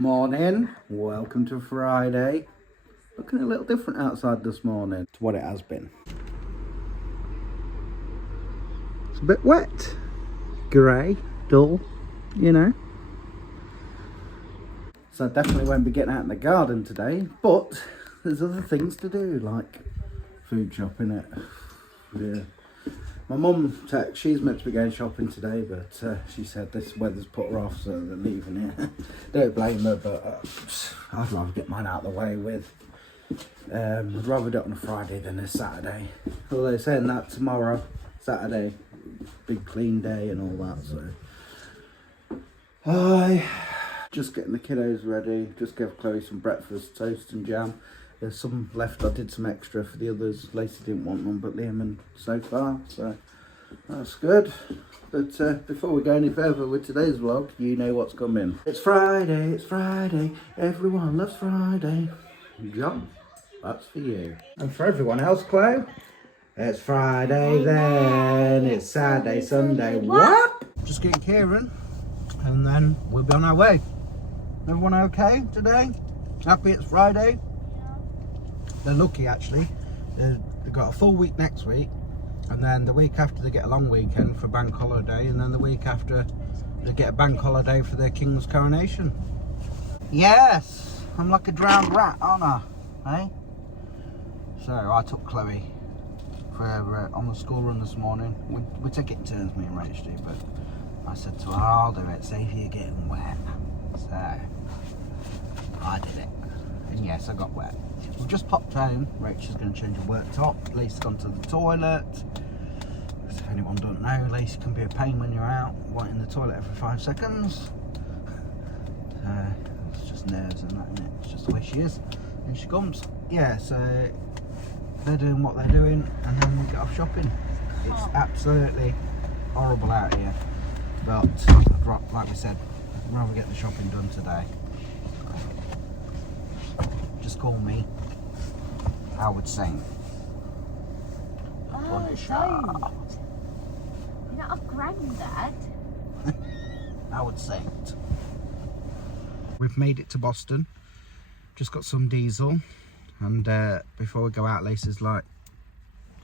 Morning, welcome to Friday. Looking a little different outside this morning to what it has been. It's a bit wet, grey, dull, you know. So I definitely won't be getting out in the garden today, but there's other things to do, like food shopping. Yeah. My mum, she's meant to be going shopping today, but she said this weather's put her off, so they're leaving it. Don't blame her, but I'd rather get mine out of the way with. I'd rather do it on a Friday than a Saturday. Although they're saying that tomorrow, Saturday, big clean day and all that, so. Just getting the kiddos ready, just gave Chloe some breakfast, toast and jam. There's some left, I did some extra for the others. Lacey didn't want one, but Liam and so far, so that's good. But before we go any further with today's vlog, you know what's coming. It's Friday, everyone loves Friday. John, that's for you. And for everyone else, Chloe, it's Friday then, it's Saturday, Sunday, what? Just getting Kieran, and then we'll be on our way. Everyone okay today? Happy it's Friday? They're lucky actually. They've got a full week next week, and then the week after they get a long weekend for bank holiday, and then the week after they get a bank holiday for their king's coronation. Yes, I'm like a drowned rat, aren't I? Eh? So I took Chloe for on the school run this morning. We take it in turns, me and Rach do, but I said to her, I'll do it, save you getting wet. So I did it, and yes, I got wet. We've just popped home. Rachel's going to change her worktop. Lacey's gone to the toilet. If anyone doesn't know, Lacey can be a pain when you're out, wanting the toilet every 5 seconds. It's just nerves and that, isn't it? It's just the way she is. And she comes. Yeah, so they're doing what they're doing, and then we get off shopping. It's absolutely horrible out here. But, like we said, I'd rather get the shopping done today. Just call me Howard Saint. Oh, don't. You're not a Grandad. Howard Saint. We've made it to Boston. Just got some diesel. And before we go out, Lacey's like,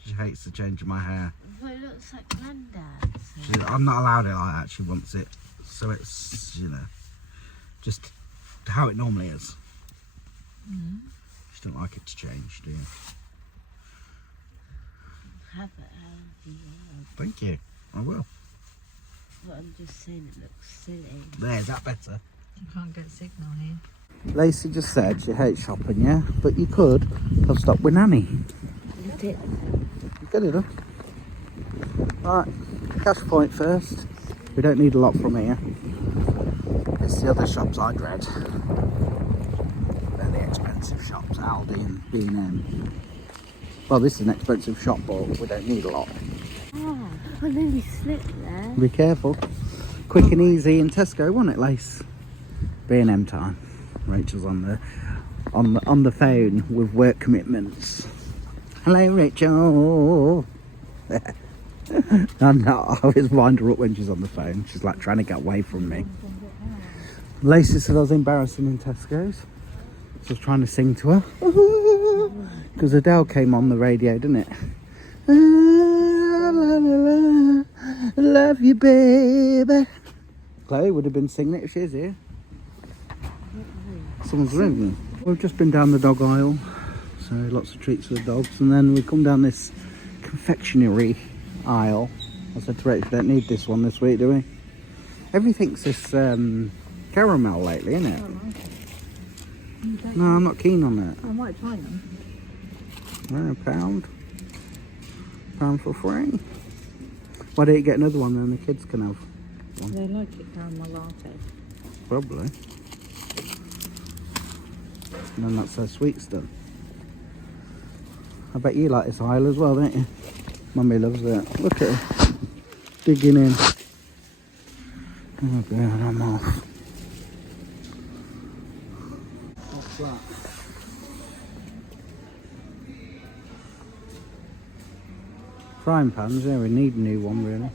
she hates the change of my hair. But it looks like Grandad's. I'm not allowed it like that. She wants it. So it's, you know, just how it normally is. Mm. You don't like it to change, do you? Have it, Thank you. I will. But I'm just saying it looks silly. There's that better. You can't get signal here. Lacey just said she hates shopping, yeah? But you could have stopped with Nanny. You did. Get it up. Right, cash point first. We don't need a lot from here. It's the other shops I dread. They're the expensive shops, Aldi and B&M. Well, this is an expensive shop, but we don't need a lot. Oh, I nearly slipped there. Be careful. Quick and easy in Tesco, wasn't it, Lace? B&M time. Rachel's on the phone with work commitments. Hello, Rachel. I'm not. I always wind her up when she's on the phone. She's like trying to get away from me. Lacey said I was embarrassing in Tesco's. So I was trying to sing to her. Because Adele came on the radio, didn't it? Love you, baby. Chloe would have been singing it if she's here. Someone's ringing. We've just been down the dog aisle. So lots of treats for the dogs. And then we come down this confectionery aisle. I said to Rachel, we don't need this one this week, do we? Everything's this caramel lately, isn't it? No, I'm not keen on it. I might try them. Pound for free. Why don't you get another one then the kids can have one? They like it caramel latte. Probably. And then that's their sweets done. I bet you like this aisle as well, don't you? Mummy loves it. Look at her. Digging in. Oh god, I'm off. What's that? Frying pans, yeah, we need a new one really.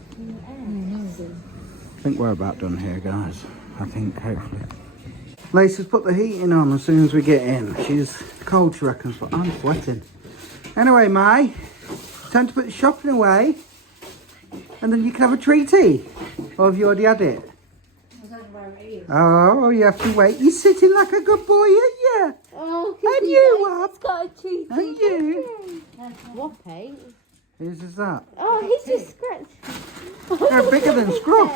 I think we're about done here, guys. I think, hopefully. Lacey's put the heating on as soon as we get in. She's cold, she reckons, but I'm sweating. Anyway, Mai, time to put the shopping away. And then you can have a treaty. Or have you already had it? Oh, you have to wait. You're sitting like a good boy, aren't you? Oh, And you, He's got a treat. And you. What, eh? Whose is that? Oh, he's just scratched. They're bigger than Scruff.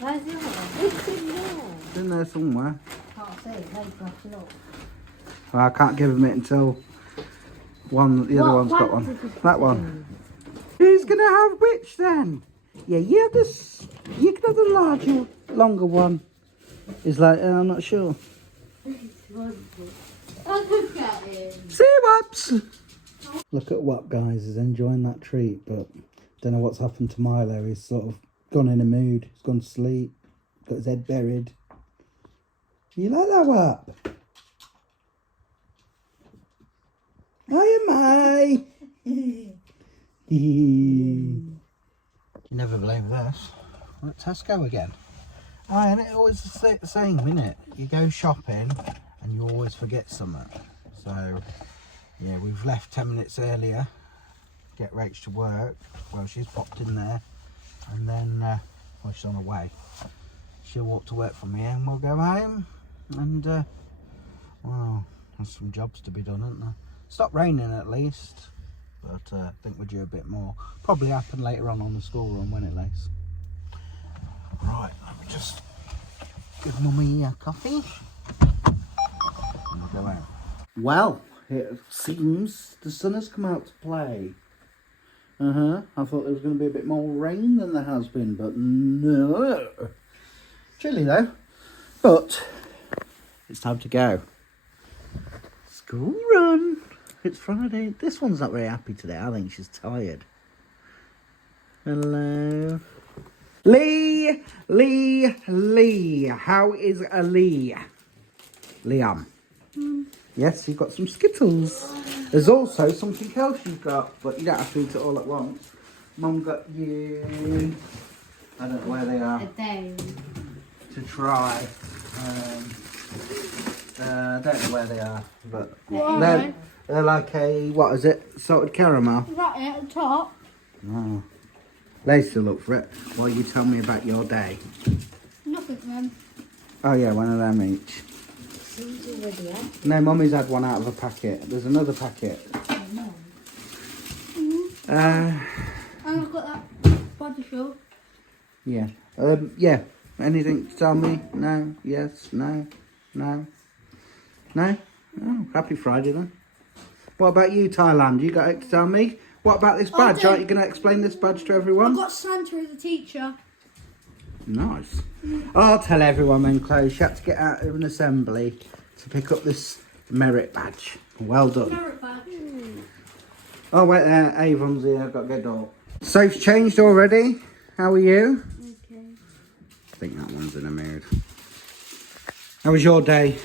Where's it? It's in there. It's in there somewhere. Can't see it. They've got it up. Well, I can't give him it until the other one's got one. That one. Who's going to have which then? Yeah, you have this. You can have the larger, longer one. He's like, I'm not sure. Oh, look at him. See whoops. Look at what, guys, is enjoying that treat, but don't know what's happened to Milo. He's sort of gone in a mood. He's gone to sleep. Got his head buried. You like that, Wap? Hiya, Mai. You never believe this. We're at Tesco again. Aye, and it always the same, isn't it? You go shopping and you always forget something. So, yeah, we've left 10 minutes earlier. Get Rach to work. Well, she's popped in there. And then, well, she's on her way. She'll walk to work from here and we'll go home. And, well, there's some jobs to be done, isn't there? Stopped raining at least. But I think we're due a bit more. Probably happen later on the school run, won't it, Lace? Right, let me just give Mummy a coffee. And we'll go out. Well, it seems the sun has come out to play. I thought there was going to be a bit more rain than there has been, but no. Chilly though. But it's time to go. School run. It's Friday. This one's not very happy today. I think she's tired. Hello. Lee. How is Lee? Liam. Yes, you've got some Skittles. There's also something else you've got, but you don't have to eat it all at once. Mum got you, I don't know where they are, to try. I don't know where they are, but they're like a, what is it, salted caramel? Right at the top. Oh. Lacey, look for it while you tell me about your day. Nothing, Mum. Oh yeah, one of them each. No, Mummy's had one out of a packet. There's another packet. I've got that body shop. Yeah. Yeah. Anything to tell me? No? Yes? No? No? No? Oh, happy Friday then. What about you, Thailand? You got it to tell me? What about this badge? Aren't you going to explain this badge to everyone? I've got Santa as a teacher. Nice. I'll tell everyone then, Chloe. She had to get out of an assembly to pick up this merit badge. Well done. Merit badge. Oh, wait there. Avon's here. I've got to get all. Soph's changed already. How are you? Okay. I think that one's in a mood. How was your day?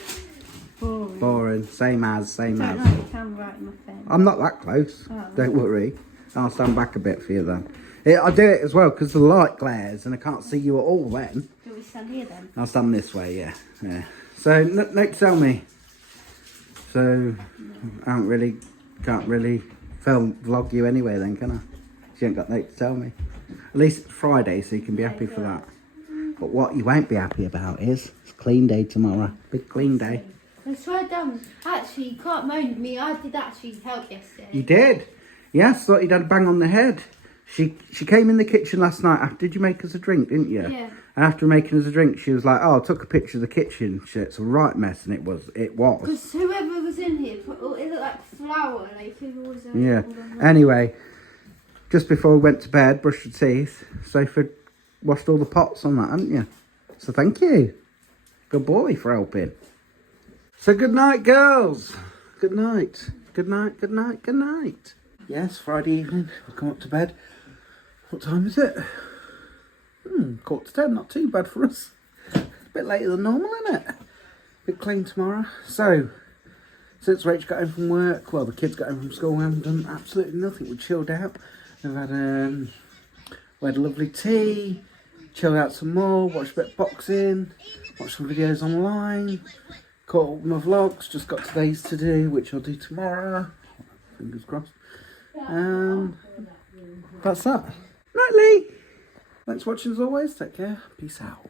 Boring. Boring. Same as. I don't like the camera right in my face. I'm not that close. Oh. Don't worry. I'll stand back a bit for you then. I do it as well because the light glares and I can't see you at all then. Do we stand here then? I'll stand this way, yeah. So, note to tell me. So, I can't really vlog you anyway then, can I? You ain't got note to tell me. At least it's Friday, so you can be happy for that. But what you won't be happy about is, it's clean day tomorrow. Big clean day. I swear down. Actually, you can't moan at me. I did actually help yesterday. You did? Yes, thought you'd had a bang on the head. She came in the kitchen last night. After, did you make us a drink, didn't you? Yeah. And after making us a drink, she was like, "Oh, I took a picture of the kitchen. It's a right mess," and it was. Because whoever was in here, it looked like flour. Like who was in Yeah. Anyway, just before we went to bed, brushed her teeth. Sophie washed all the pots on that, hadn't you? So thank you. Good boy for helping. So good night, girls. Good night. Good night. Good night. Good night. Yes, Friday evening. We'll come up to bed. What time is it? 9:45, not too bad for us. A bit later than normal, isn't it? Bit clean tomorrow. So, since Rach got home from work, well, the kids got home from school, we haven't done absolutely nothing. We chilled out. We've had we had a lovely tea, chilled out some more, watched a bit of boxing, watched some videos online, Caught up with my vlogs, just got today's to do, which I'll do tomorrow. Fingers crossed. And that's that. Right, Lee. Thanks for watching as always. Take care. Peace out.